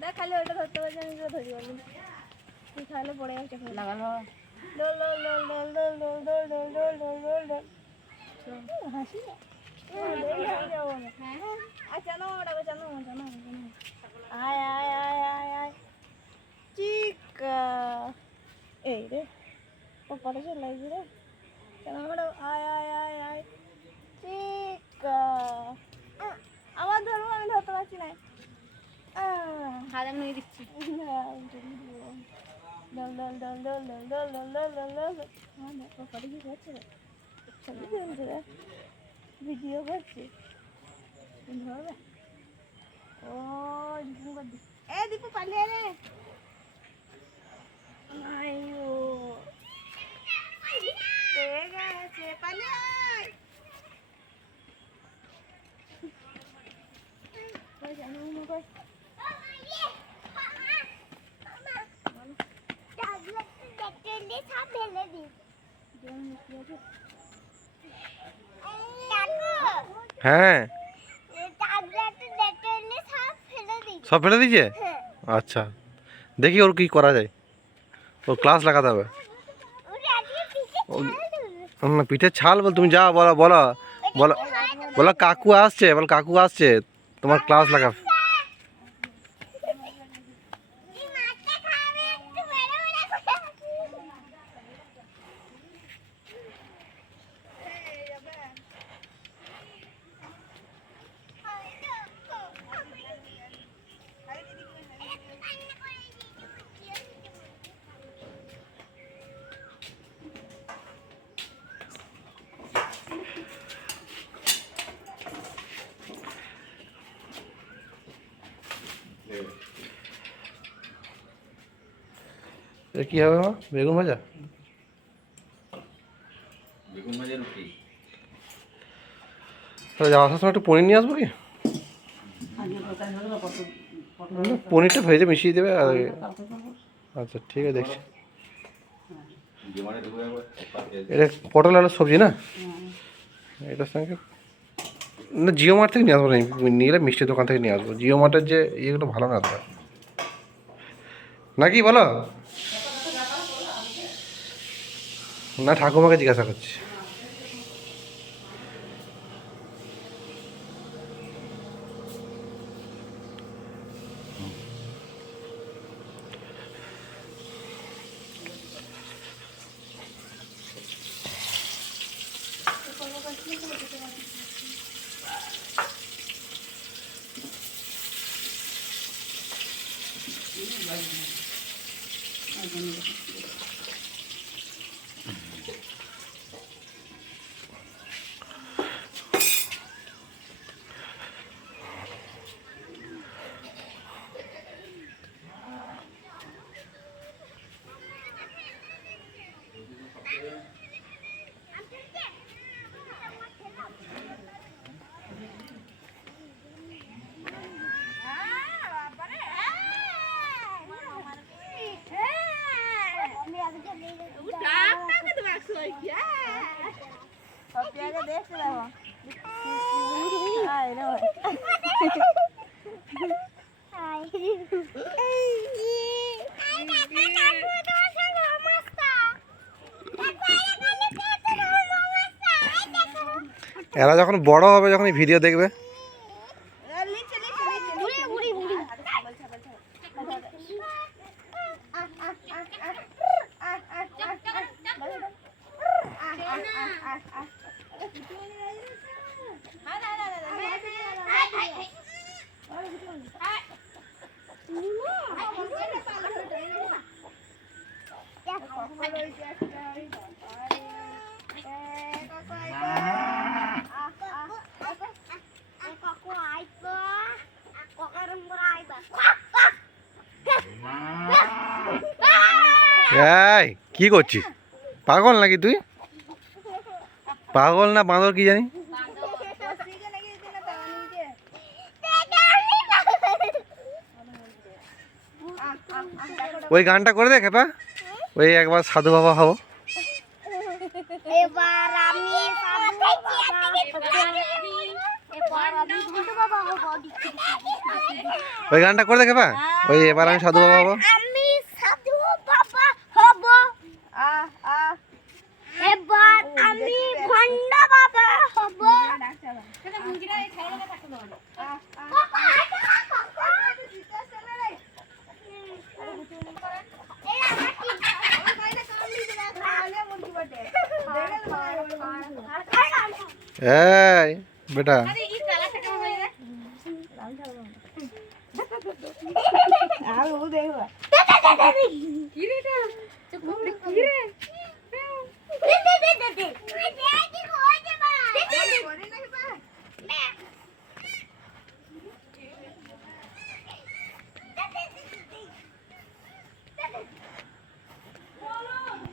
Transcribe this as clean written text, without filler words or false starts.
দেখ খালি ওইটা ধরতে পারছি, আমি ধরি পারবো তুই খাইলে পড়ে যাচ্ছে লাগালো হাসি আয় আয় আয় আয় আয় চিকা এই রে ও পরে চলে লাগবে রে কেন আয় আয় আয় আয় চিকা আবার ধরবো, আমি ধরতে পারছি না, হাত আমি নিয়ে দিচ্ছি দল দল দল দল দল দল দল দল দল দল দেখো পরে কি করছে রে, ছবি তুলছে রে, ভিডিও করছে, ধরবে ও এ দীপু পালিয়ে রে আয়ো পেয়ে গেছে পালিয়ে আয় কই জানো না কই হ্যাঁ সব ফেলে দিয়েছে। আচ্ছা দেখি ওর কি করা যায়, ওর ক্লাস লাগাতে হবে। না পিঠের ছাল বল, তুমি যা বলো বলো বলো বলো কাকু আসছে, বল কাকু আসছে তোমার ক্লাস লাগা। কি হবে মা? বেগুন ভাজা, বেগুন ভাজা রুটি। তাহলে যাওয়ার সময় একটু পনির নিয়ে আসবো কি? পনিরটা ভেজে মিশিয়ে দেবে আর আচ্ছা ঠিক আছে দেখছি। এটা পটল আলুর সবজি না, এটার সঙ্গে না জিও মার্ট থেকে নিয়ে আসবো, নিয়ে গেলে মিষ্টির দোকান থেকে নিয়ে আসবো। জিও মার্টের যে ইয়েগুলো ভালো না তো নাকি বলো না, ঠাকুমাকে জিজ্ঞাসা করছি। এরা যখন বড় হবে, যখন এই ভিডিও দেখবে এই কি করছিস? পাগল নাকি তুই? পাগল না বাঁদর কি জানি। ওই গানটা করে দে খেপা, ওই একবার সাধু বাবা হবো। এবার আমি ওই গানটা করে দেখে পা ওই এবার আমি সাধু বাবা হবো। আমি সাধু বাবা হব, আ আ এবার আমি ভণ্ড বাবা হব। এই বেটা